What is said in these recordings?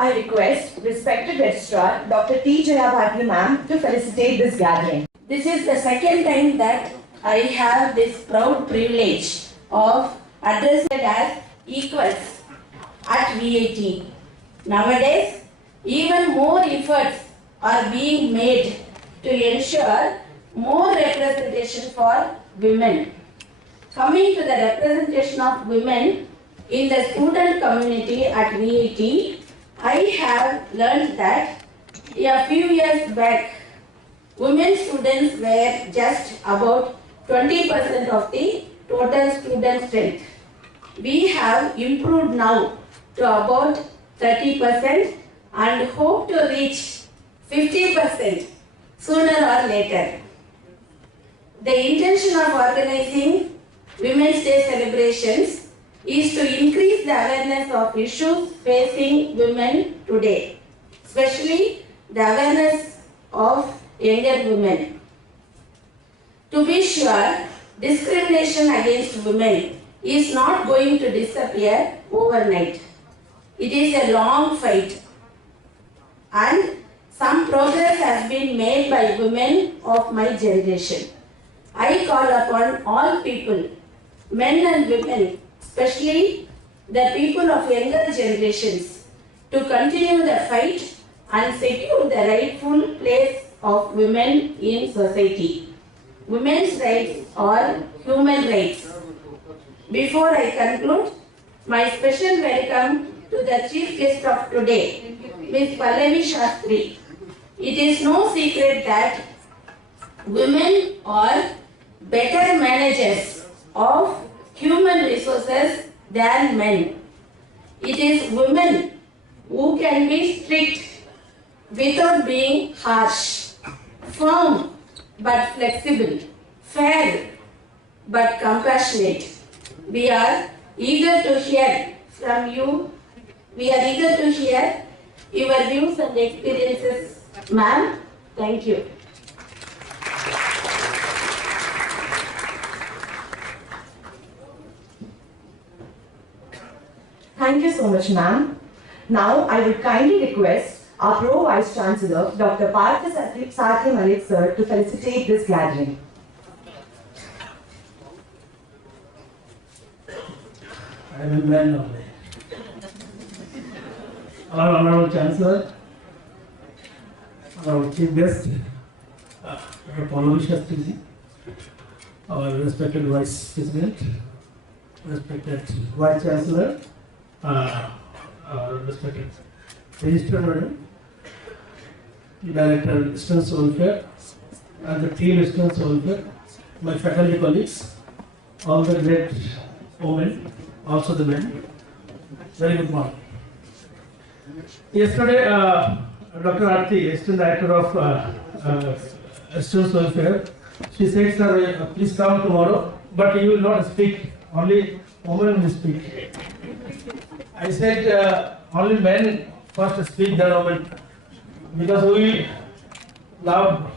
I request respected registrar Dr. T. Jayabharti ma'am to felicitate this gathering. This is the second time that I have this proud privilege of addressing as equals at VAT. Nowadays, even more efforts are being made to ensure more representation for women. Coming to the representation of women in the student community at VAT, I have learned that a few years back, women students were just about 20% of the total student strength. We have improved now to about 30% and hope to reach 50% sooner or later. The intention of organizing Women's Day celebrations is to increase the awareness of issues facing women today, especially the awareness of younger women. To be sure, discrimination against women is not going to disappear overnight. It is a long fight, and some progress has been made by women of my generation. I call upon all people, men and women, especially the people of younger generations, to continue the fight and secure the rightful place of women in society. Women's rights are human rights. Before I conclude, my special welcome to the chief guest of today, Ms. Pallavi Shastri. It is no secret that women are better managers of human resources than men. It is women who can be strict without being harsh, firm but flexible, fair but compassionate. We are eager to hear from you. We are eager to hear your views and experiences, ma'am. Thank you. Thank you so much, ma'am. Now, I would kindly request our Pro Vice Chancellor, Dr. Partha Sathi Malik sir, to felicitate this gathering. I am a man only. Our Honorable Chancellor, our Chief Guest, Dr. Pallavi Shastri, our respected Vice President, respected Vice Chancellor, respected Registrar Madam, Director Students Welfare, and the team Students Welfare, my faculty colleagues, all the great women, also the men. Very good morning. Yesterday, Dr. Arti, Assistant Director of Students Welfare, she said, sir, please come tomorrow, but you will not speak, only women will speak. I said, only men first speak, then women, because we love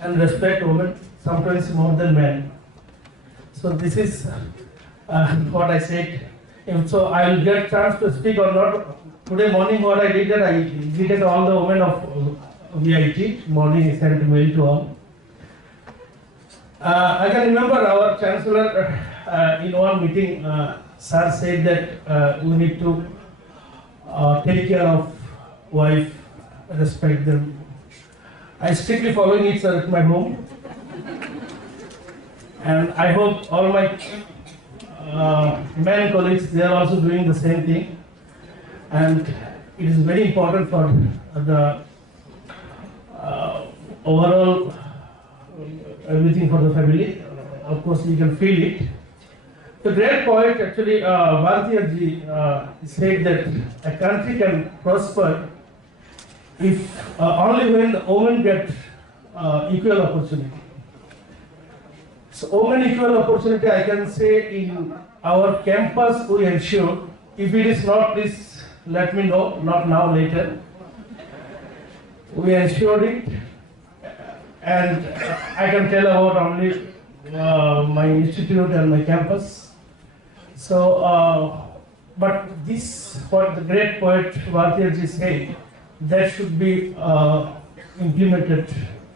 and respect women sometimes more than men. So this is what I said. And so I will get chance to speak or not. Today morning what I did, I greeted all the women of VIT. Morning I sent mail to all. I can remember our Chancellor in one meeting, sir said that we need to take care of wife, respect them. I strictly following it, sir, at my home. And I hope all my men colleagues, they are also doing the same thing. And it is very important for the overall everything for the family. Of course, you can feel it. The great poet, actually, Bharatiya ji said that a country can prosper if only when the women get equal opportunity. So, women equal opportunity, I can say in our campus we ensure. If it is not, please let me know, not now, later. We ensured it, and I can tell about only my institute and my campus. So, But this, what the great poet Bhartiyaji said, that should be implemented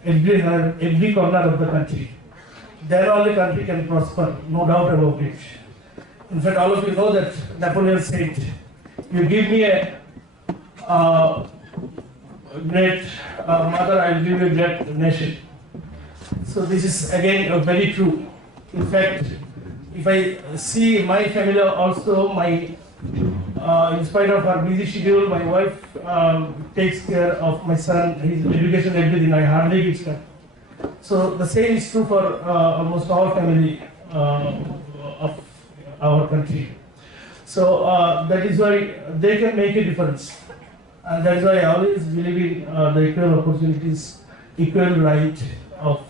everywhere, every corner of the country. Then only country can prosper, no doubt about it. In fact, all of you know that Napoleon said, "You give me a great mother, I will give you a great nation." So this is again very true. In fact, if I see my family also, in spite of her busy schedule, my wife takes care of my son, his education, everything. I hardly get time. So the same is true for almost all family of our country. So that is why they can make a difference. And that is why I always believe in the equal opportunities, equal right of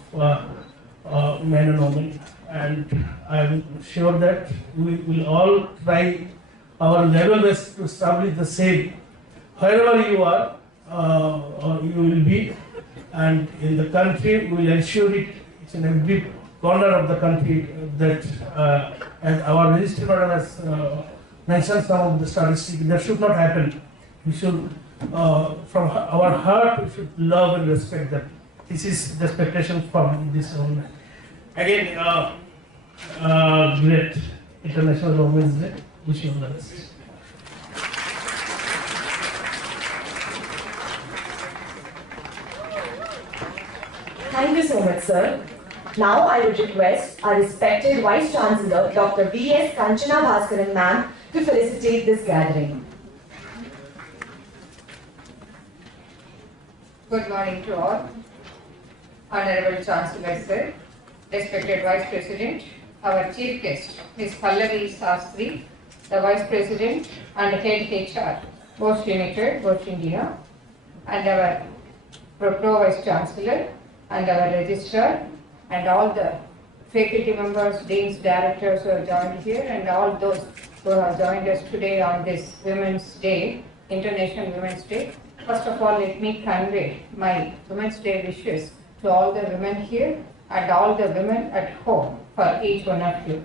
men and women. And I am sure that we will all try our level best to establish the same. Wherever you are, you will be, and in the country we will ensure it. It's in every corner of the country that, and our registry order has mentioned some of the statistics. That should not happen. We should, from our heart, we should love and respect them. This is the expectation from this government. Again, great International Women's Day. Wish you all the best. Thank you so much, sir. Now I would request our respected Vice Chancellor, Dr. V.S. Kanchana Bhaskaran ma'am, to felicitate this gathering. Good morning to all. Honorable Chancellor sir, respected Vice President, our Chief Guest, Ms. Pallavi Sastry, the Vice President and Head HR, Bosch Limited, Bosch India, and our Pro Vice Chancellor, and our Registrar, and all the faculty members, deans, directors who have joined here, and all those who have joined us today on this Women's Day, International Women's Day. First of all, let me convey my Women's Day wishes to all the women here and all the women at home for each one of you.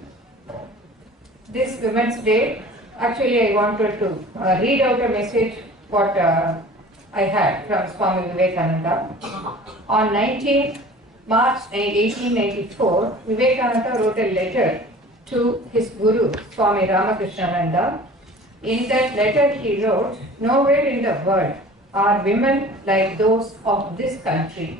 This Women's Day, actually I wanted to read out a message what I had from Swami Vivekananda. On 19 March 1894, Vivekananda wrote a letter to his Guru, Swami Ramakrishnananda. In that letter he wrote, "Nowhere in the world are women like those of this country.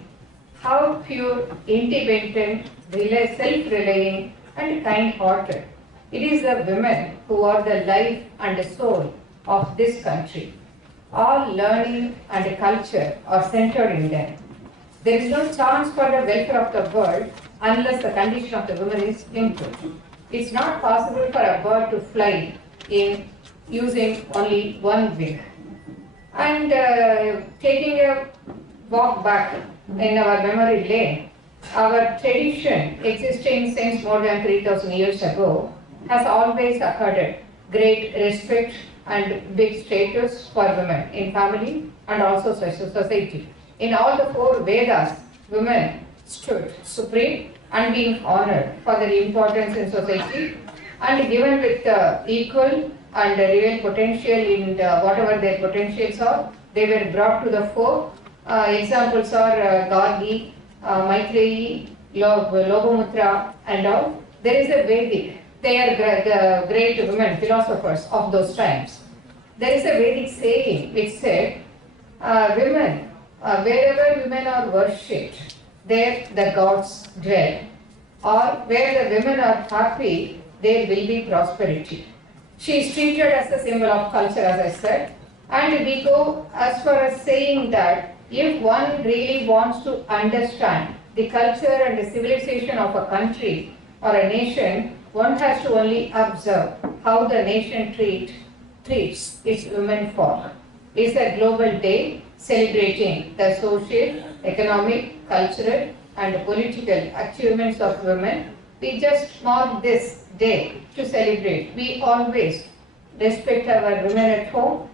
How pure, independent, self-relying and kind-hearted. It is the women who are the life and soul of this country. All learning and culture are centered in them. There is no chance for the welfare of the world unless the condition of the women is improved. It's not possible for a bird to fly in using only one wing." And taking a walk back in our memory lane, our tradition existing since more than 3,000 years ago has always accorded great respect and big status for women in family and also society. In all the four Vedas, women stood supreme and being honored for their importance in society and given with equal and real potential in whatever their potentials are. They were brought to the fore. Examples are Gargi, Maitreyi, Lobhamutra and all. There is a Vedic. They are the great women philosophers of those times. There is a Vedic saying which said, women, wherever women are worshipped, there the gods dwell. Or where the women are happy, there will be prosperity. She is treated as a symbol of culture, as I said. And we go as far as saying that if one really wants to understand the culture and the civilization of a country or a nation, one has to only observe how the nation treats its women folk. It's a global day celebrating the social, economic, cultural and political achievements of women. We just mark this day to celebrate. We always respect our women at home.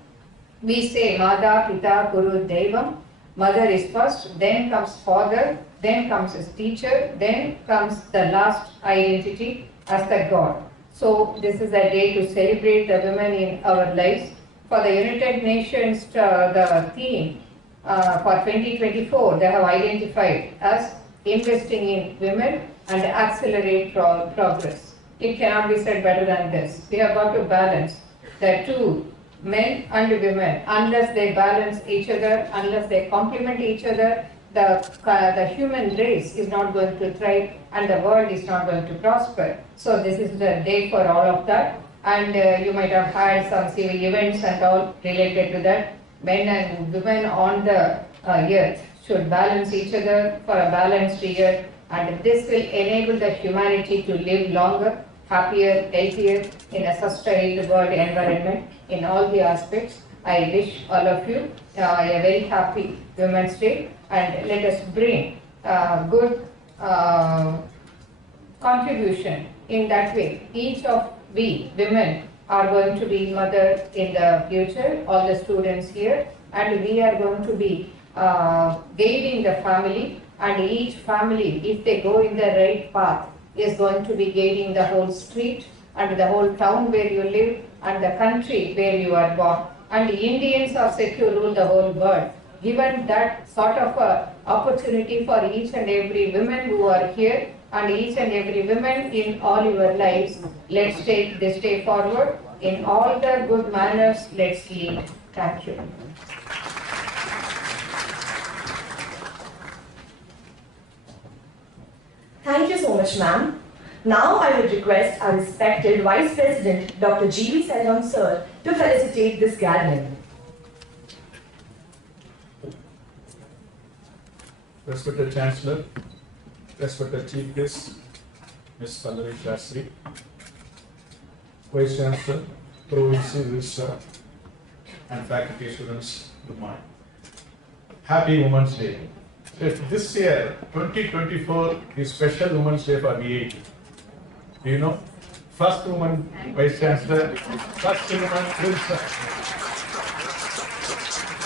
We say Mada, Pita, Guru, Devam. Mother is first, then comes father, then comes his teacher, then comes the last identity as the God. So this is a day to celebrate the women in our lives. For the United Nations, the theme for 2024, they have identified as investing in women and accelerate progress. It cannot be said better than this. We have got to balance the two, men and women. Unless they balance each other, unless they complement each other, the human race is not going to thrive and the world is not going to prosper. So this is the day for all of that. And you might have had some civil events and all related to that. Men and women on the earth should balance each other for a balanced year, and this will enable the humanity to live longer, happier, healthier in a sustainable world environment in all the aspects. I wish all of you a very happy Women's Day, and let us bring good contribution in that way. Each of we women are going to be mother in the future, all the students here, and we are going to be guiding the family, and each family, if they go in the right path, is going to be guiding the whole street and the whole town where you live and the country where you are born. And the Indians are set to rule the whole world. Given that sort of a opportunity for each and every woman who are here and each and every woman in all your lives, let's take this day forward in all the good manners. Let's lead. Thank you. Thank you so much, ma'am. Now I would request our respected Vice President, Dr. G.V. Selvam sir, to felicitate this gathering. Respected Chancellor, respected Chief Guest, Ms. Vellore Shastri, Vice Chancellor, Provincial Registrar, and faculty students, good morning. Happy Women's Day. This year, 2024, is Special Women's Day for VIT. Do you know? First woman Vice Chancellor, first woman Registrar.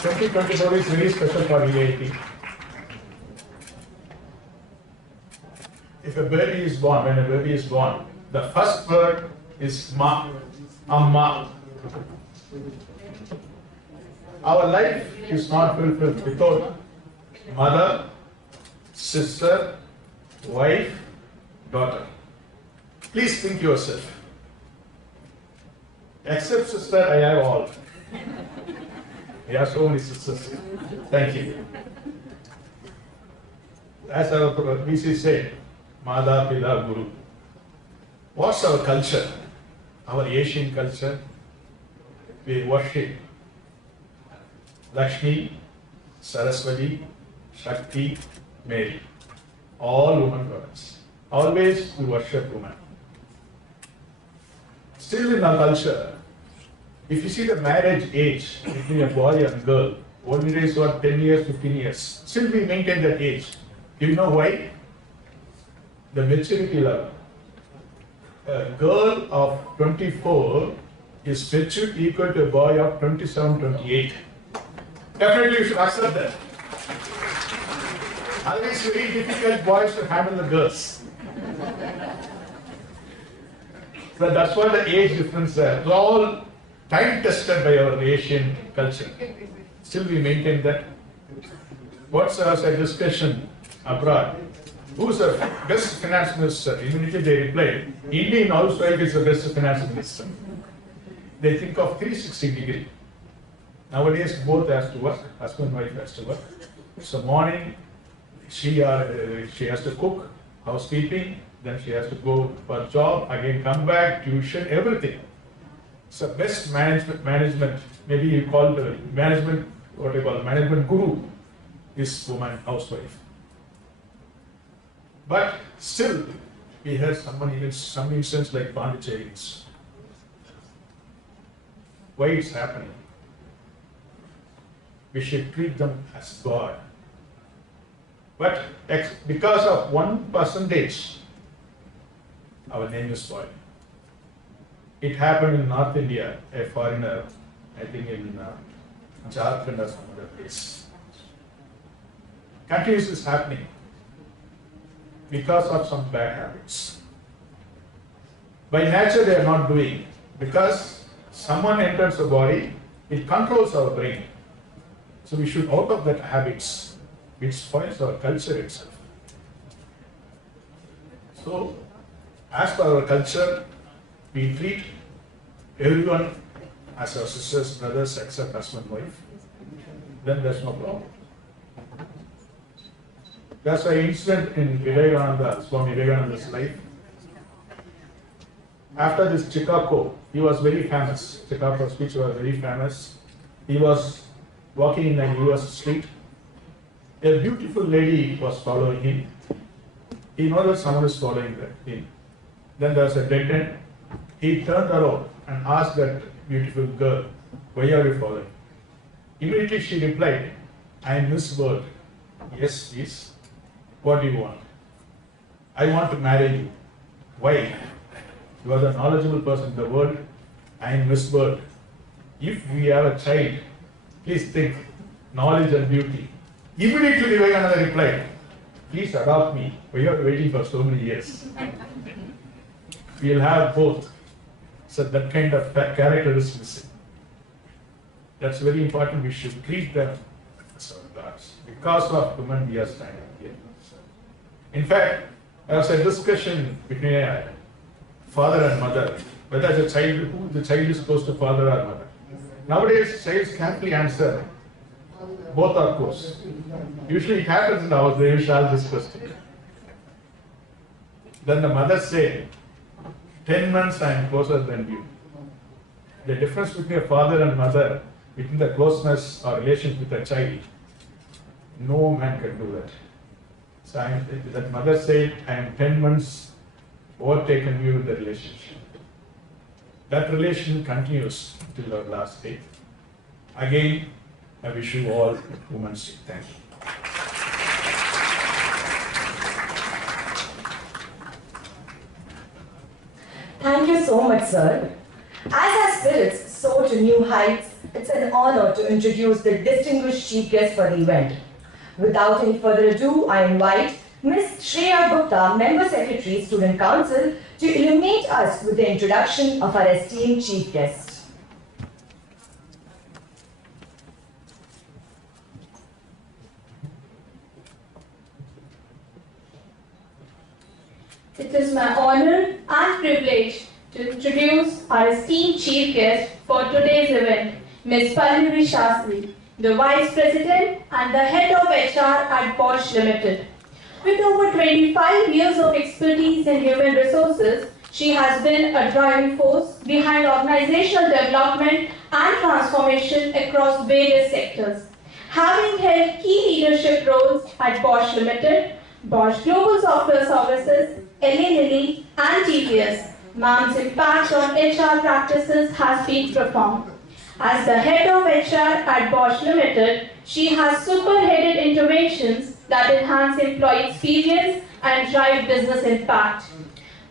2024 is very special for VIT. If a baby is born, when a baby is born, the first word is Ma, Amma. Our life is not fulfilled without mother, sister, wife, daughter. Please think yourself. Except sister, I have all. We have so many sisters. Thank you. As our VC said, Mada, Pila, Guru. What's our culture? Our Asian culture, we worship Lakshmi, Saraswati, Shakti, Mary. All women goddess. Always we worship women. Still in our culture, if you see the marriage age between a boy and a girl, olden days were 10 years, 15 years. Still we maintain that age. Do you know why? The maturity level. A girl of 24 is mature equal to a boy of 27, 28. Definitely you should accept that. Otherwise, it's very difficult boys to handle the girls. So that's why the age difference there. It's all time tested by our Asian culture. Still we maintain that. What's our discussion abroad? Who's the best finance minister? Immediately they replied, Indian housewife is the best finance minister. They think of 360 degree. Nowadays both has to work, husband and wife has to work. So morning she has to cook, housekeeping, then she has to go for job, again come back, tuition, everything. So best management, maybe you call the management, what you call management guru, is woman housewife. But still, we have some instance like Pondicherry's. Why it's happening? We should treat them as God. But because of 1%, our name is spoiled. It happened in North India, a foreigner, I think in Jharkhand or some other place. Continuously is happening because of some bad habits. By nature they are not doing, because someone enters the body, it controls our brain. So we should out of that habits, it spoils our culture itself. So as per our culture, we treat everyone as our sisters, brothers, except husband, wife. Then there's no problem. That's an incident in Swami Vivekananda's life. After this Chicago, he was very famous. Chicago speech was very famous. He was walking in a US street. A beautiful lady was following him. He knows that someone is following him. Then there was a dead end. He turned around and asked that beautiful girl, "Why are you following?" Immediately she replied, "I am Miss World." "Yes, please. What do you want?" "I want to marry you." "Why?" "You are the knowledgeable person in the world. I am Miss World. If we have a child, please think, knowledge and beauty." Immediately Vivekananda replied, "Please adopt me. We are waiting for so many years. We'll have both." So that kind of character is missing. That's very important. We should treat them as our gods. Because of women, we are standing here. In fact, there was a discussion between a father and mother, whether the child is close to father or mother. Nowadays, childs can't answer. Both are close. Usually it happens in the house, they will ask this question. Then the mother said, 10 months I am closer than you. The difference between a father and mother, between the closeness or relationship with a child, no man can do that. So that mother said, I am 10 months overtaken you in the relationship. That relation continues till our last day. Again, I wish you all Women's Day. Thank you. Thank you so much, sir. As our spirits soar to new heights, it's an honor to introduce the distinguished chief guest for the event. Without any further ado, I invite Ms. Shreya Gupta, Member Secretary, Student Council, to illuminate us with the introduction of our esteemed chief guest. It is my honor and privilege to introduce our esteemed chief guest for today's event, Ms. Pallavi Shastri, the Vice President and the Head of HR at Bosch Limited. With over 25 years of expertise in human resources, she has been a driving force behind organizational development and transformation across various sectors. Having held key leadership roles at Bosch Limited, Bosch Global Software Services, LA Lilly, and TVS, ma'am's impact on HR practices has been profound. As the head of HR at Bosch Limited, she has superheaded interventions that enhance employee experience and drive business impact.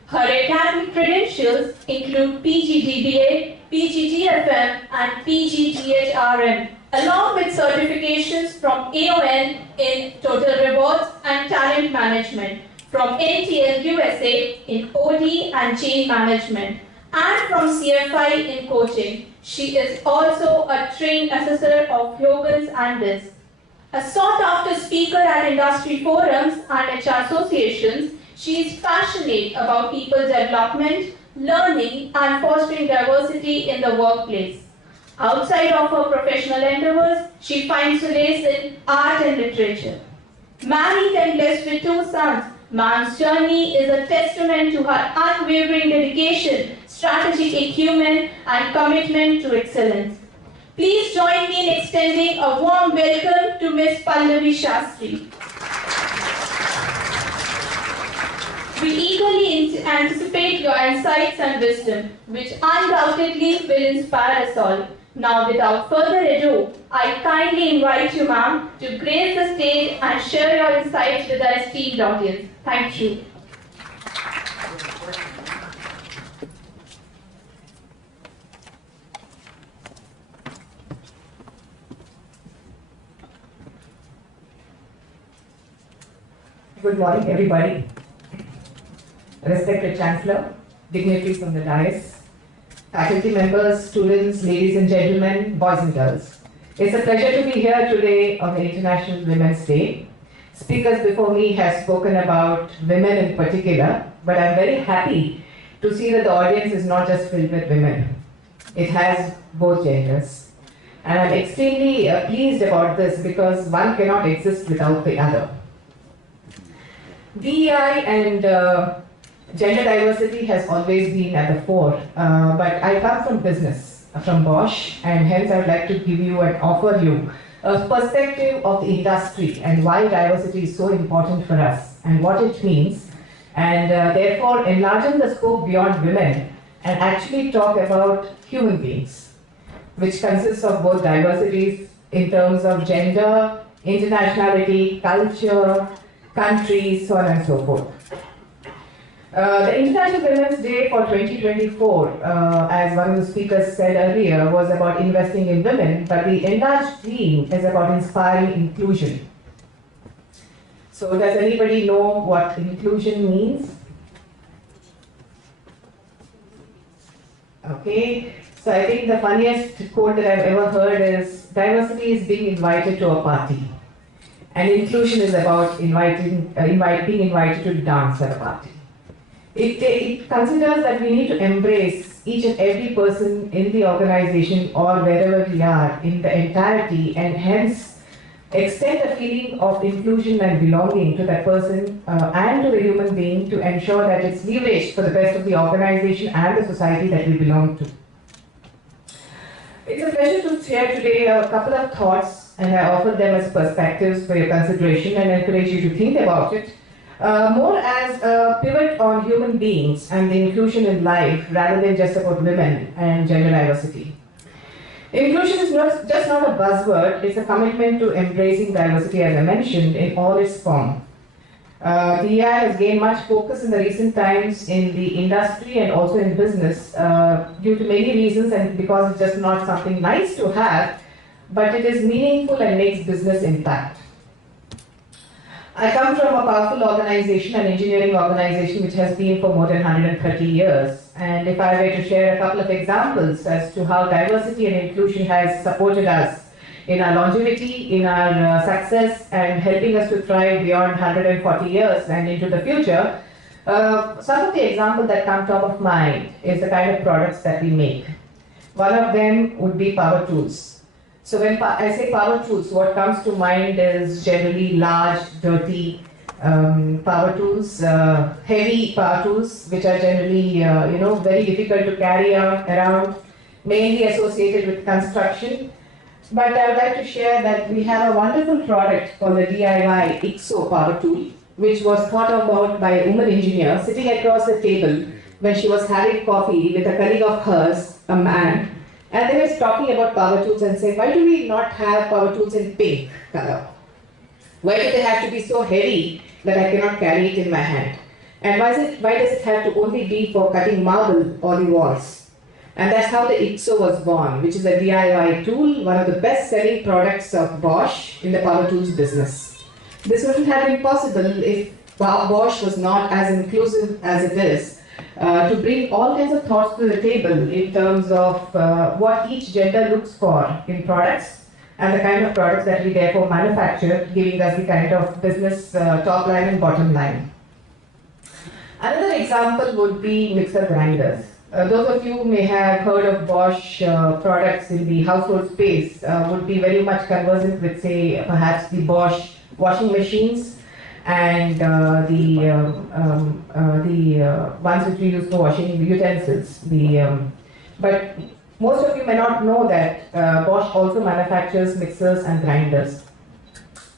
Her academic credentials include PGDBA, PGDFM, and PGDHRM, along with certifications from AON in Total Rewards and Talent Management, from NTL USA in OD and Chain Management, and from CFI in Coaching. She is also a trained assessor of Hogan's and Diss. A sought-after speaker at industry forums and HR associations, she is passionate about people development, learning, and fostering diversity in the workplace. Outside of her professional endeavors, she finds solace in art and literature. Married and blessed with 2 sons, ma'am's journey is a testament to her unwavering dedication, strategic acumen, and commitment to excellence. Please join me in extending a warm welcome to Ms. Pallavi Shastri. We eagerly anticipate your insights and wisdom, which undoubtedly will inspire us all. Now, without further ado, I kindly invite you, ma'am, to grace the stage and share your insights with our esteemed audience. Thank you. Good morning, everybody. Respected Chancellor, dignitaries from the dais, faculty members, students, ladies and gentlemen, boys and girls. It's a pleasure to be here today on the International Women's Day. Speakers before me have spoken about women in particular, but I'm very happy to see that the audience is not just filled with women. It has both genders. And I'm extremely pleased about this because one cannot exist without the other. DEI and gender diversity has always been at the fore, but I come from business, from Bosch, and hence I would like to give you and offer you a perspective of the industry and why diversity is so important for us and what it means, and therefore enlarging the scope beyond women and actually talk about human beings, which consists of both diversities in terms of gender, internationality, culture, countries, so on and so forth. The International Women's Day for 2024, as one of the speakers said earlier, was about investing in women, but the enlarged theme is about inspiring inclusion. So does anybody know what inclusion means? Okay. So I think the funniest quote that I've ever heard is, diversity is being invited to a party. And inclusion is about being invited to dance at a party. It considers that we need to embrace each and every person in the organization or wherever we are in the entirety, and hence extend a feeling of inclusion and belonging to that person and to the human being to ensure that it's leveraged for the best of the organization and the society that we belong to. It's a pleasure to share today a couple of thoughts, and I offer them as perspectives for your consideration and encourage you to think about it, more as a pivot on human beings and the inclusion in life rather than just about women and gender diversity. Inclusion is just not a buzzword, it's a commitment to embracing diversity, as I mentioned, in all its form. DEI has gained much focus in the recent times in the industry and also in business due to many reasons, and because it's just not something nice to have, but it is meaningful and makes business impact. I come from a powerful organization, an engineering organization which has been for more than 130 years. And if I were to share a couple of examples as to how diversity and inclusion has supported us in our longevity, in our success, and helping us to thrive beyond 140 years and into the future, some of the examples that come top of mind is the kind of products that we make. One of them would be power tools. So when I say power tools, what comes to mind is generally large, dirty power tools, heavy power tools, which are generally very difficult to carry around, mainly associated with construction. But I would like to share that we have a wonderful product called the DIY IXO power tool, which was thought about by a woman engineer sitting across the table when she was having coffee with a colleague of hers, a man, and they were talking about power tools and saying, why do we not have power tools in pink color? Why do they have to be so heavy that I cannot carry it in my hand? And why does it have to only be for cutting marble or the walls? And that's how the IXO was born, which is a DIY tool, one of the best-selling products of Bosch in the power tools business. This wouldn't have been possible if Bosch was not as inclusive as it is, to bring all kinds of thoughts to the table in terms of what each gender looks for in products and the kind of products that we therefore manufacture, giving us the kind of business top line and bottom line. Another example would be mixer grinders. Those of you who may have heard of Bosch products in the household space would be very much conversant with, say, perhaps the Bosch washing machines and the ones which we use for washing utensils. But most of you may not know that Bosch also manufactures mixers and grinders.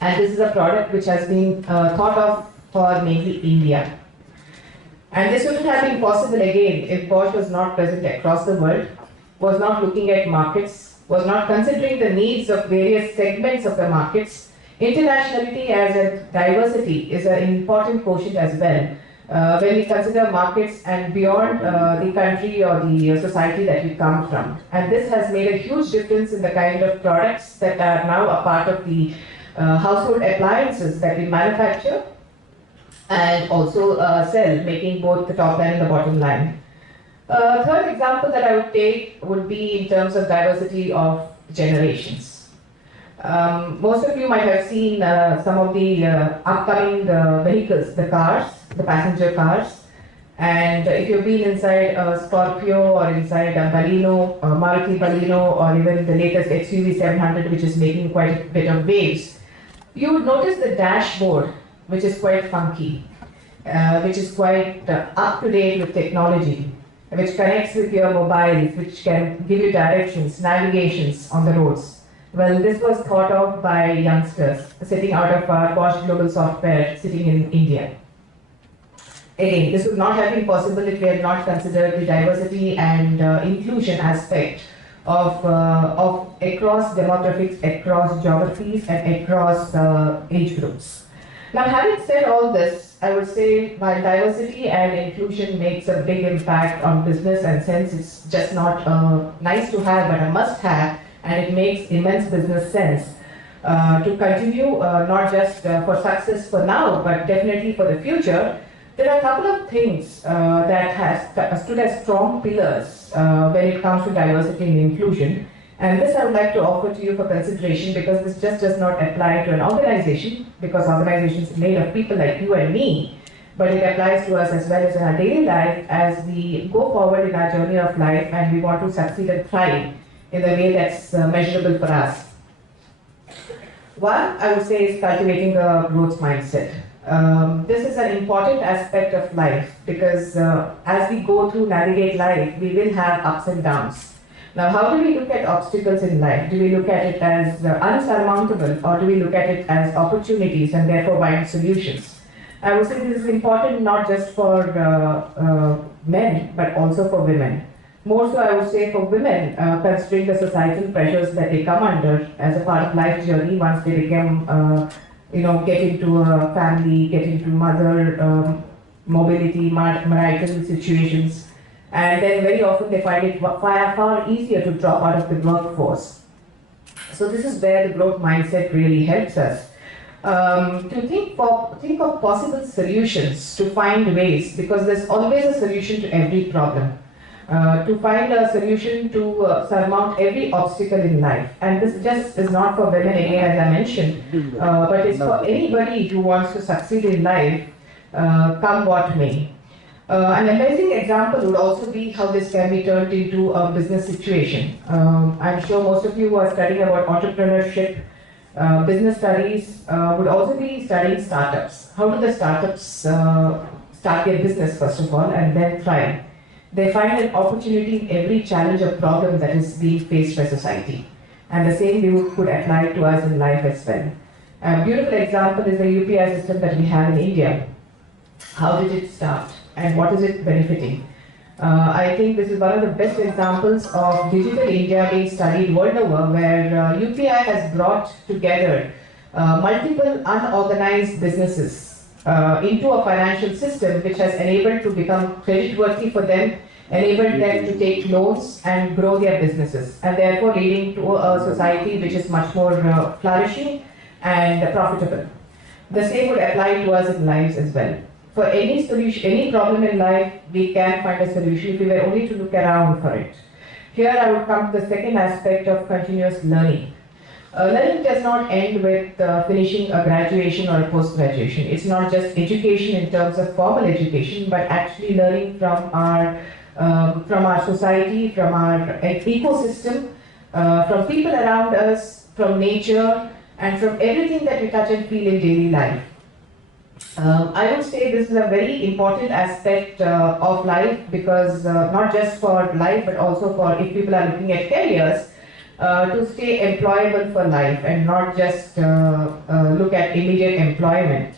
And this is a product which has been thought of for mainly India. And this wouldn't have been possible again if Bosch was not present across the world, was not looking at markets, was not considering the needs of various segments of the markets. Internationality as a diversity is an important quotient as well when we consider markets and beyond the country or the society that we come from. And this has made a huge difference in the kind of products that are now a part of the household appliances that we manufacture and also sell, making both the top line and the bottom line. Third example that I would take would be in terms of diversity of generations. Most of you might have seen some of the upcoming vehicles, the cars, the passenger cars. And if you've been inside a Scorpio or inside a Baleno, a Maruti Baleno, or even the latest XUV 700, which is making quite a bit of waves, you would notice the dashboard, which is quite funky, which is quite up to date with technology, which connects with your mobiles, which can give you directions, navigations on the roads. Well, this was thought of by youngsters sitting out of our Bosch Global Software sitting in India. Again, this would not have been possible if we had not considered the diversity and inclusion aspect of across demographics, across geographies, and across age groups. Now, having said all this, I would say while diversity and inclusion makes a big impact on business, and since it's just not nice to have but a must have, and it makes immense business sense to continue not just for success for now, but definitely for the future. There are a couple of things that has stood as strong pillars when it comes to diversity and inclusion. And this I would like to offer to you for consideration, because this just does not apply to an organization, because organizations are made of people like you and me, but it applies to us as well as in our daily life as we go forward in our journey of life and we want to succeed and thrive in a way that's measurable for us. One, I would say, is cultivating the growth mindset. This is an important aspect of life, because as we go through, navigate life, we will have ups and downs. Now, how do we look at obstacles in life? Do we look at it as unsurmountable, or do we look at it as opportunities and therefore find solutions? I would say this is important not just for men, but also for women. More so, I would say, for women, considering the societal pressures that they come under as a part of life journey once they become get into a family, get into mother, mobility, marital situations, and then very often they find it far easier to drop out of the workforce. So this is where the growth mindset really helps us to think of possible solutions, to find ways, because there's always a solution to every problem. To find a solution to surmount every obstacle in life. And this just is not for women, again, as I mentioned, but it's for anybody who wants to succeed in life, come what may. An amazing example would also be how this can be turned into a business situation. I'm sure most of you who are studying about entrepreneurship, business studies, would also be studying startups. How do the startups start their business, first of all, and then thrive? They find an opportunity in every challenge or problem that is being faced by society. And the same view could apply to us in life as well. A beautiful example is the UPI system that we have in India. How did it start and what is it benefiting? I think this is one of the best examples of digital India being studied world over, where UPI has brought together multiple unorganized businesses into a financial system which has enabled to become creditworthy for them, enabled them to take loans and grow their businesses, and therefore leading to a society which is much more flourishing and profitable. The same would apply to us in lives as well. For any solution, any problem in life, we can find a solution if we were only to look around for it. Here I would come to the second aspect of continuous learning. Learning does not end with finishing a graduation or a post-graduation. It's not just education in terms of formal education, but actually learning from our society, from our ecosystem, from people around us, from nature, and from everything that we touch and feel in daily life. I would say this is a very important aspect of life, because not just for life, but also for if people are looking at careers, to stay employable for life and not just look at immediate employment.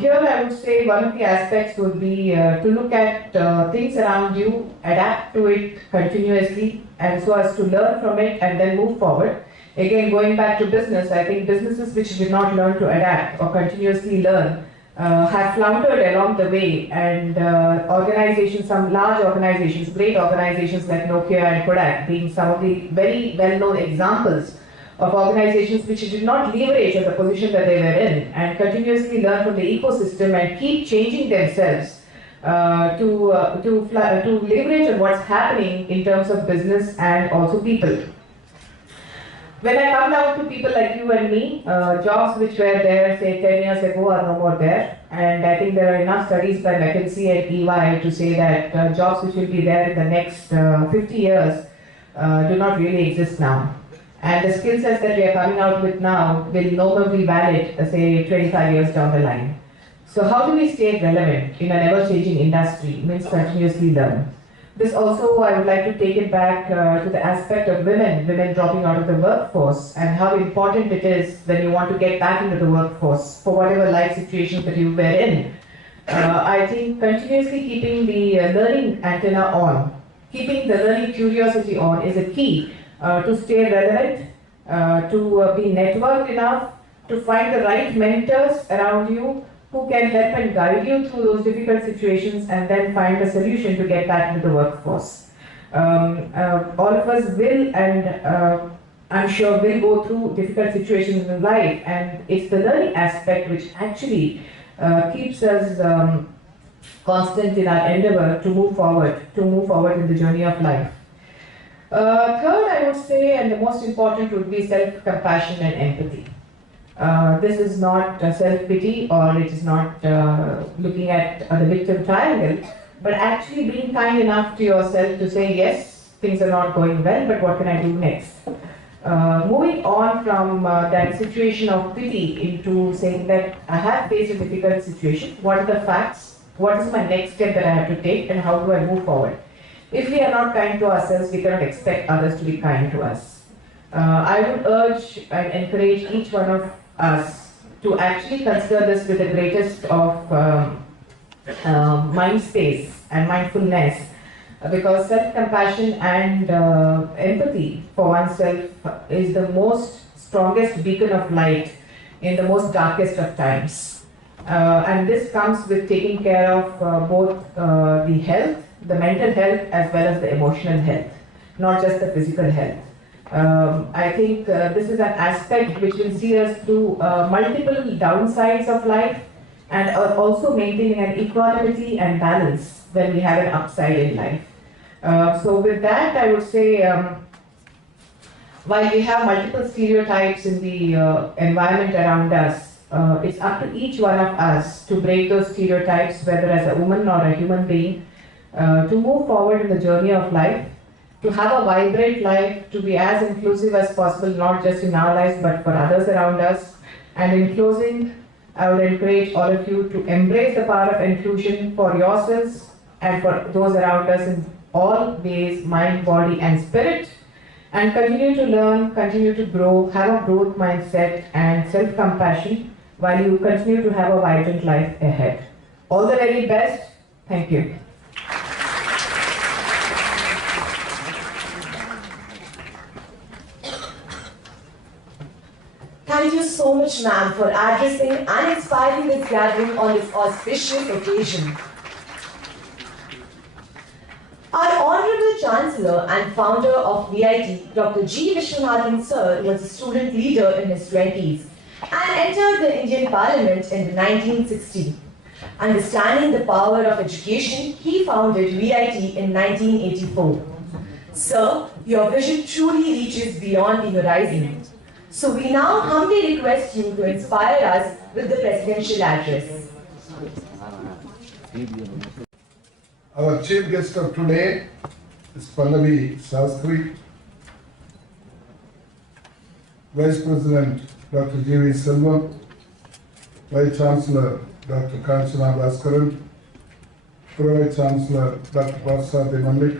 Here I would say one of the aspects would be to look at things around you, adapt to it continuously, and so as to learn from it and then move forward. Again, going back to business, I think businesses which did not learn to adapt or continuously learn have floundered along the way, and organizations, some large organizations, great organizations like Nokia and Kodak being some of the very well-known examples of organizations which did not leverage on the position that they were in and continuously learn from the ecosystem and keep changing themselves to leverage on what's happening in terms of business and also people. When I come down to people like you and me, jobs which were there say 10 years ago are no more there, and I think there are enough studies by McKinsey and EY to say that jobs which will be there in the next 50 years do not really exist now. And the skill sets that we are coming out with now will no more be valid, say 25 years down the line. So how do we stay relevant in an ever-changing industry? Means continuously learn. This also, I would like to take it back to the aspect of women dropping out of the workforce, and how important it is when you want to get back into the workforce for whatever life situations that you were in. I think continuously keeping the learning antenna on, keeping the learning curiosity on is a key to stay relevant, to be networked enough, to find the right mentors around you who can help and guide you through those difficult situations, and then find a solution to get back into the workforce. All of us will, and I'm sure will go through difficult situations in life, and it's the learning aspect which actually keeps us constant in our endeavor to move forward in the journey of life. Third, I would say, and the most important, would be self-compassion and empathy. This is not self-pity, or it is not looking at the victim triangle, but actually being kind enough to yourself to say, yes, things are not going well, but what can I do next? Moving on from that situation of pity into saying that I have faced a difficult situation, what are the facts, what is my next step that I have to take, and how do I move forward? If we are not kind to ourselves, we cannot expect others to be kind to us. I would urge and encourage each one of us to actually consider this with the greatest of mind space and mindfulness, because self-compassion and empathy for oneself is the most strongest beacon of light in the most darkest of times. And this comes with taking care of both the health, the mental health, as well as the emotional health, not just the physical health. I think this is an aspect which will see us through multiple downsides of life, and also maintaining an equanimity and balance when we have an upside in life. So with that, I would say, while we have multiple stereotypes in the environment around us, it's up to each one of us to break those stereotypes, whether as a woman or a human being, to move forward in the journey of life, to have a vibrant life, to be as inclusive as possible, not just in our lives, but for others around us. And in closing, I would encourage all of you to embrace the power of inclusion for yourselves and for those around us in all ways, mind, body, and spirit, and continue to learn, continue to grow, have a growth mindset and self-compassion while you continue to have a vibrant life ahead. All the very best. Thank you. Thank you so much, ma'am, for addressing and inspiring this gathering on this auspicious occasion. Our Honorable Chancellor and founder of VIT, Dr. G. Vishwanathan Sir, was a student leader in his 20s and entered the Indian Parliament in 1960. Understanding the power of education, he founded VIT in 1984. Sir, your vision truly reaches beyond the horizon. So we now humbly request you to inspire us with the presidential address. Our chief guest of today is Pallavi Shastri, Vice President Dr. G.V. Selvam, Vice Chancellor Dr. Kanchana Bhaskaran, Pro-Vice Chancellor Dr. Parsati Malik,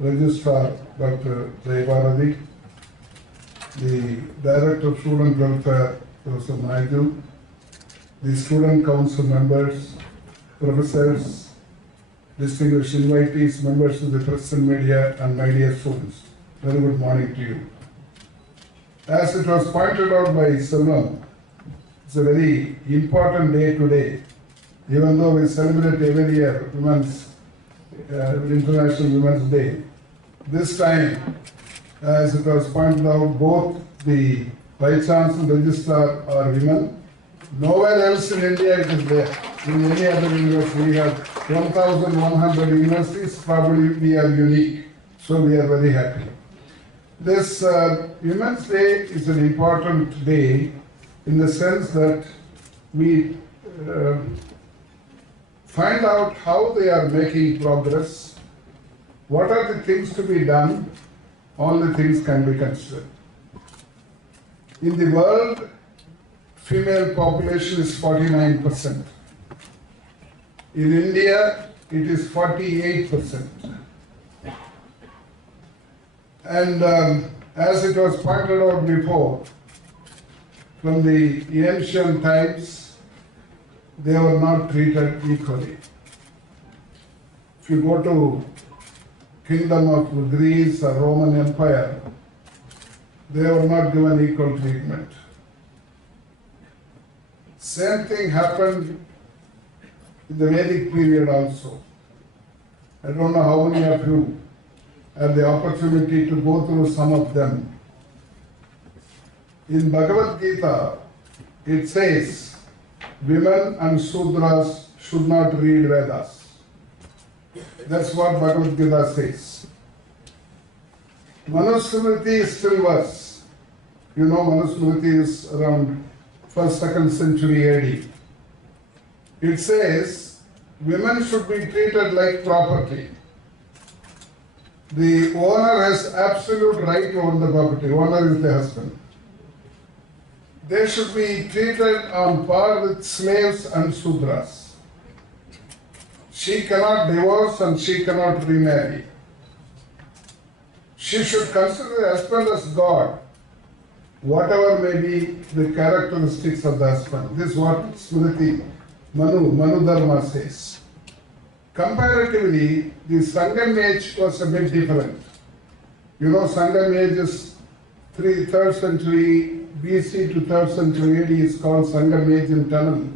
Registrar Dr. Jayabharati, the Director of Student Welfare, Professor Naidu, the Student Council members, professors, distinguished invitees, members of the press and media, and my dear students. Very good morning to you. As it was pointed out by Selvam, it's a very important day today. Even though we celebrate every year International Women's Day, this time, as it was pointed out, both the Vice Chancellor and Registrar are women. Nowhere else in India it is there. in any other university. We have 1,100 universities, probably we are unique. So we are very happy. This Women's Day is an important day in the sense that we find out how they are making progress, what are the things to be done, all the things can be considered. In the world, female population is 49%. In India, it is 48%. And as it was pointed out before, from the ancient times, they were not treated equally. If you go to Kingdom of Greece or Roman Empire, they were not given equal treatment. Same thing happened in the Vedic period also. I don't know how many of you had the opportunity to go through some of them. In Bhagavad Gita, it says, women and Sudras should not read Vedas. That's what Bhagavad Gita says. Manusmriti is still worse. You know, Manusmriti is around 1st, 2nd century AD. It says, women should be treated like property. The owner has absolute right to own the property. Owner is the husband. They should be treated on par with slaves and Sudras. She cannot divorce and she cannot remarry. She should consider the husband as God, whatever may be the characteristics of the husband. This is what Smriti Manu Dharma says. Comparatively, the Sangam age was a bit different. You know, Sangam age is 3rd century BC to 3rd century AD is called Sangam age in Tamil.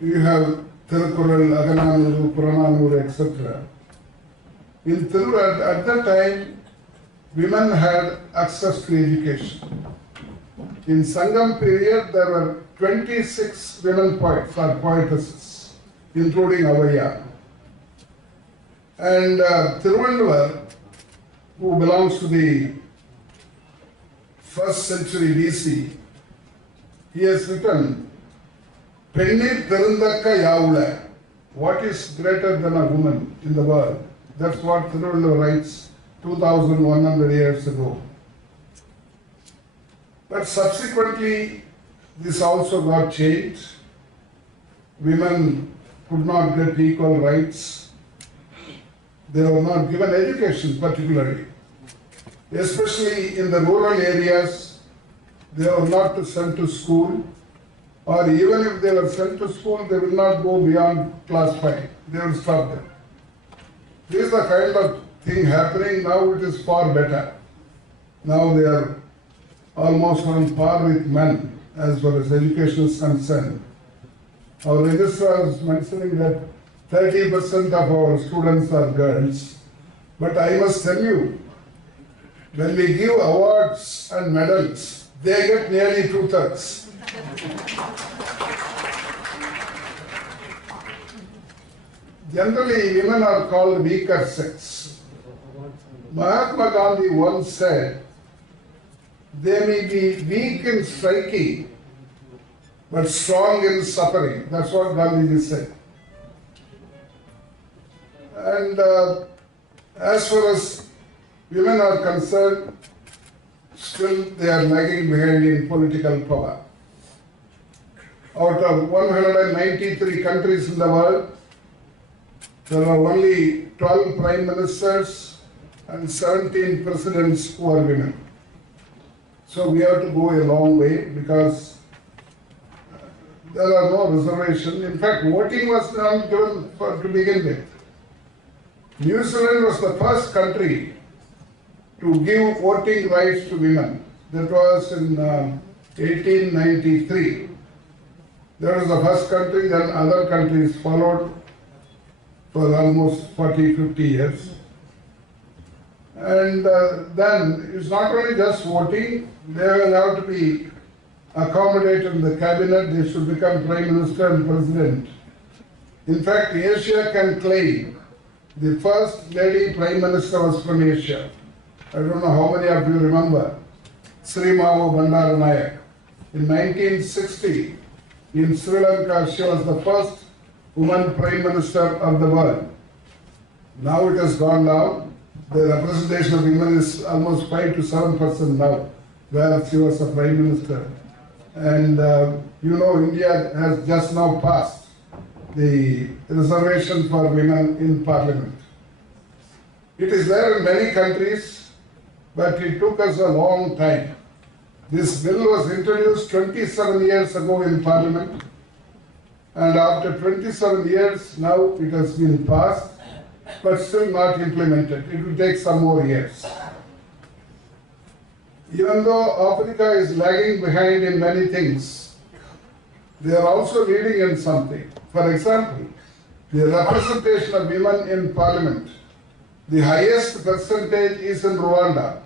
You have Tirukural, Agananuru, Purananuru, etc. In Tirukural, at that time, women had access to education. In Sangam period, there were 26 women poets or poetesses, including Avaya. And Thiruvalluvar, who belongs to the 1st century BC, he has written, Penni Perundakka Yavula, what is greater than a woman in the world? That's what Thiruvalluvar writes 2,100 years ago. But subsequently, this also got changed. Women could not get equal rights. They were not given education particularly. Especially in the rural areas, they were not sent to school, or even if they were sent to school, they will not go beyond class 5. They will stop them. This is the kind of thing happening now. It is far better. Now they are almost on par with men as far as education is concerned. Our registrar is mentioning that 30% of our students are girls. But I must tell you, when we give awards and medals, they get nearly 2/3. Generally, women are called weaker sex. Mahatma Gandhi once said, they may be weak in striking, but strong in suffering. That's what Gandhiji said. And as far as women are concerned, still they are lagging behind in political power. Out of 193 countries in the world, there are only 12 prime ministers and 17 presidents who are women. So we have to go a long way because there are no reservations. In fact, voting was not given to begin with. New Zealand was the first country to give voting rights to women. That was in 1893. That was the first country, then other countries followed for almost 40-50 years. And then it's not only just voting, there will have to be accommodated in the cabinet, they should become Prime Minister and President. In fact, Asia can claim the first lady Prime Minister was from Asia. I don't know how many of you remember Sri Mavu Bandaranayak. In 1960, in Sri Lanka, she was the first woman Prime Minister of the world. Now it has gone down. The representation of women is almost 5 to 7% now, where she was a Prime Minister. And you know, India has just now passed the reservation for women in Parliament. It is there in many countries, but it took us a long time. This bill was introduced 27 years ago in Parliament, and after 27 years, now it has been passed, but still not implemented. It will take some more years. Even though Africa is lagging behind in many things, they are also leading in something. For example, the representation of women in Parliament, the highest percentage is in Rwanda.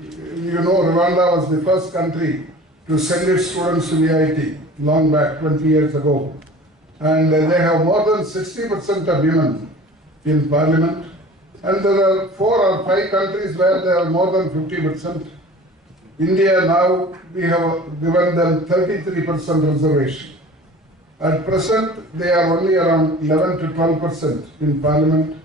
You know, Rwanda was the first country to send its students to the IIT long back, 20 years ago. And they have more than 60% of women in Parliament. And there are 4 or 5 countries where there are more than 50%. India now, we have given them 33% reservation. At present, they are only around 11 to 12% in Parliament.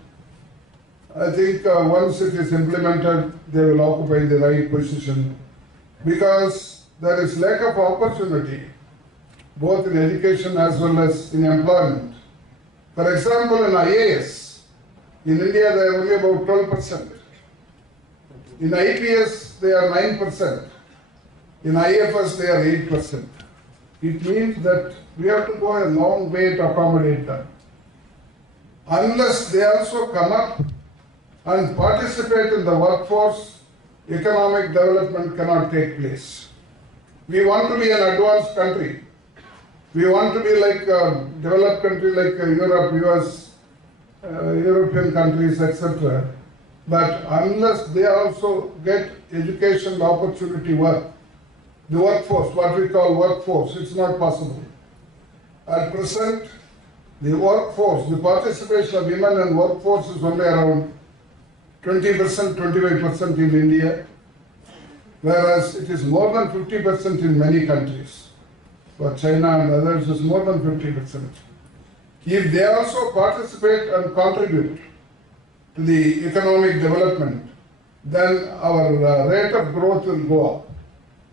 I think once it is implemented, they will occupy the right position, because there is lack of opportunity, both in education as well as in employment. For example, in IAS, in India they are only about 12%. In IPS they are 9%. In IFS they are 8%. It means that we have to go a long way to accommodate them. Unless they also come up and participate in the workforce, economic development cannot take place. We want to be an advanced country. We want to be like a developed country like Europe, US, European countries, etc. But unless they also get education opportunity work, the workforce, what we call workforce, it's not possible. At present, the workforce, the participation of women in workforce is only around 20%, 25% in India, whereas it is more than 50% in many countries. For China and others, it's more than 50%. If they also participate and contribute to the economic development, then our rate of growth will go up.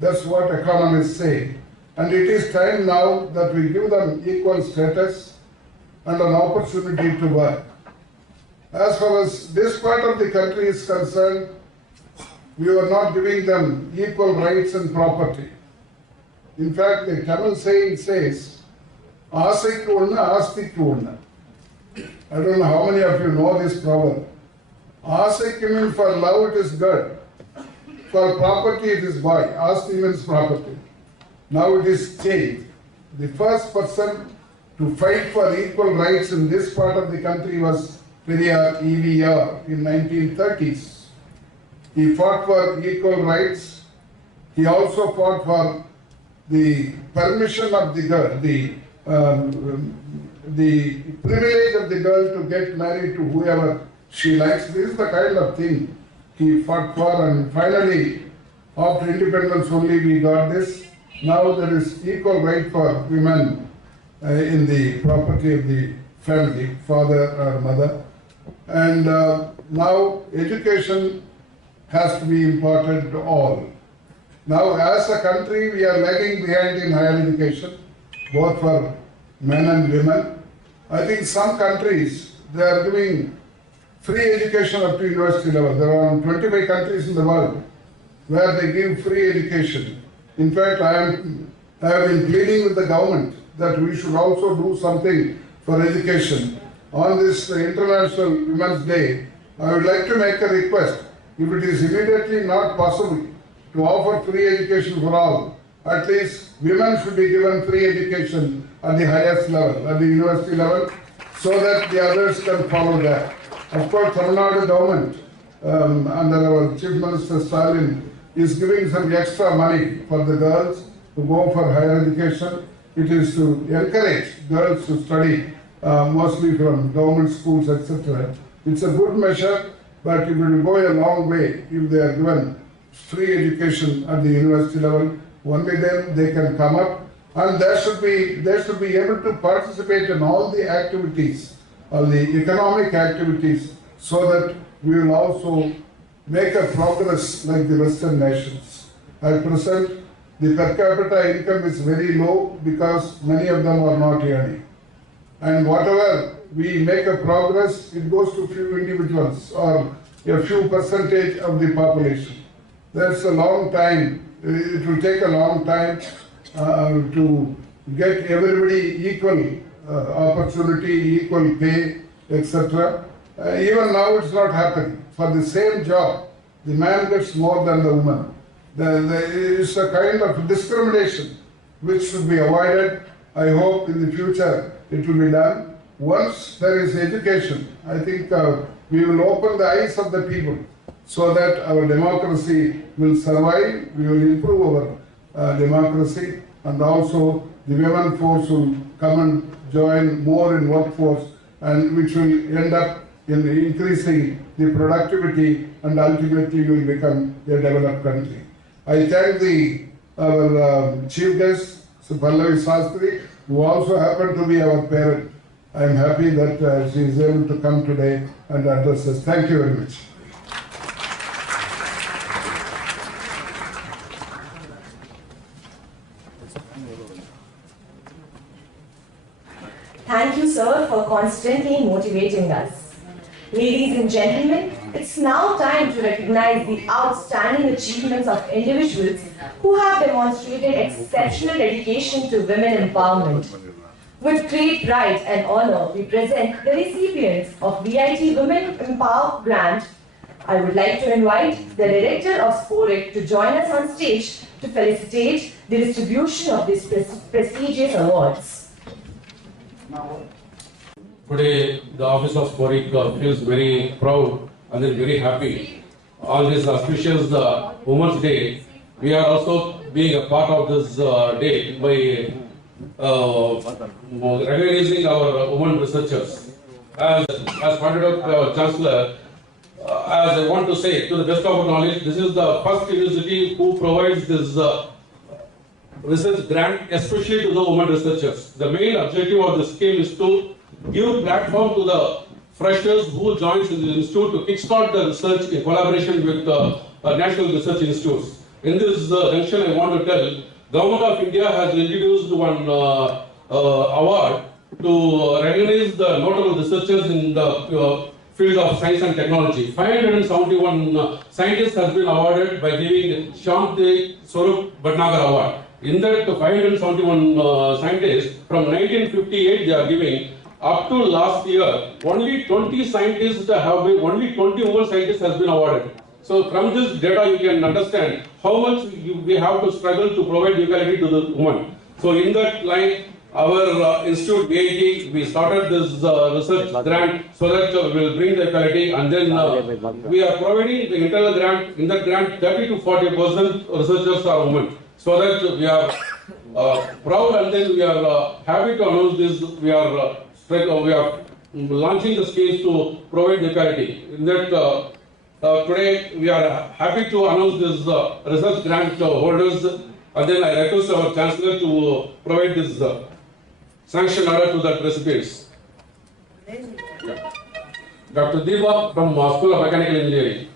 That's what economists say. And it is time now that we give them equal status and an opportunity to work. As far as this part of the country is concerned, we are not giving them equal rights and property. In fact, the Tamil saying says, "Asaikku onnu, aastikku onnu." I don't know how many of you know this proverb. Asaikku means for love it is good. For property it is boy. Asti means property. Now it is changed. The first person to fight for equal rights in this part of the country was Periyar EVR in 1930s. He fought for equal rights. He also fought for the permission of the girl, the privilege of the girl to get married to whoever she likes. This is the kind of thing he fought for, and finally, after independence only we got this. Now there is equal right for women in the property of the family, father or mother. And now education has to be imparted to all. Now as a country we are lagging behind in higher education, both for men and women. I think some countries, they are giving free education up to university level. There are 25 countries in the world where they give free education. In fact, I have been pleading with the government that we should also do something for education. On this International Women's Day, I would like to make a request. If it is immediately not possible to offer free education for all, at least women should be given free education at the highest level, at the university level, so that the others can follow that. Of course, Tamil Nadu government, under our Chief Minister Stalin, is giving some extra money for the girls, to go for higher education. It is to encourage girls to study mostly from government schools, etc. It's a good measure, but it will go a long way if they are given free education at the university level. Only then they can come up, and they should be able to participate in all the activities, all the economic activities, so that we will also make a progress like the Western nations. At present, the per capita income is very low because many of them are not earning. And whatever we make a progress, it goes to few individuals or a few percentage of the population. That's a long time. It will take a long time to get everybody equal opportunity, equal pay, etc. Even now it's not happening. For the same job, the man gets more than the woman. It's a kind of discrimination which should be avoided. I hope in the future it will be done. Once there is education, I think we will open the eyes of the people so that our democracy will survive, we will improve our democracy, and also the women force will come and join more in workforce, and which will end up in increasing the productivity, and ultimately will become a developed country. I thank our chief guest, Pallavi Shastri, who also happened to be our parent. I am happy that she is able to come today and address us. Thank you very much. Thank you, sir, for constantly motivating us. Ladies and gentlemen, it's now time to recognize the outstanding achievements of individuals who have demonstrated exceptional dedication to women empowerment. With great pride and honor, we present the recipients of VIT Women Empower Grant. I would like to invite the Director of SPORIC to join us on stage to felicitate the distribution of these prestigious awards. Today, the Office of SPORIC feels very proud and very happy. On this auspicious Women's Day, we are also being a part of this day by recognizing our women researchers. As pointed out by our Chancellor, as I want to say, to the best of our knowledge, this is the first university who provides this research grant, especially to the women researchers. The main objective of the scheme is to give platform to the freshers who joins in the institute to kickstart the research in collaboration with national research institutes. In this junction, I want to tell, Government of India has introduced one award to recognize the notable researchers in the field of science and technology. 571 scientists have been awarded by giving Shanti Swarup Bhatnagar Award. In that 571 scientists, from 1958 they are giving. Up to last year, only 20 scientists have been, only 20 women scientists has been awarded. So from this data you can understand how much we have to struggle to provide equality to the women. So in that line, our institute VIT, we started this research grant so that we will bring the equality, and then we are providing the internal grant. In that grant, 30 to 40% researchers are women. So that we are proud, and then we are happy to announce this. We are launching the schemes to provide equality. In that today we are happy to announce this research grant holders, and then I request our Chancellor to provide this sanction order to the recipients. Yeah. Dr. Deepa from School of Mechanical Engineering.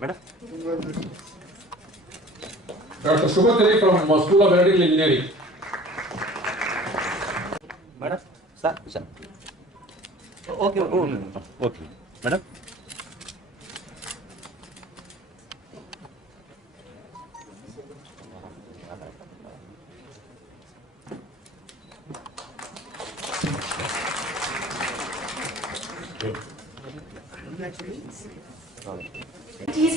Madam. Dr. Subhatri from School of Electrical Engineering. Madam, sir. Okay, okay. Madam.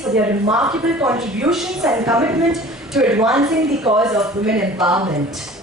For their remarkable contributions and commitment to advancing the cause of women empowerment.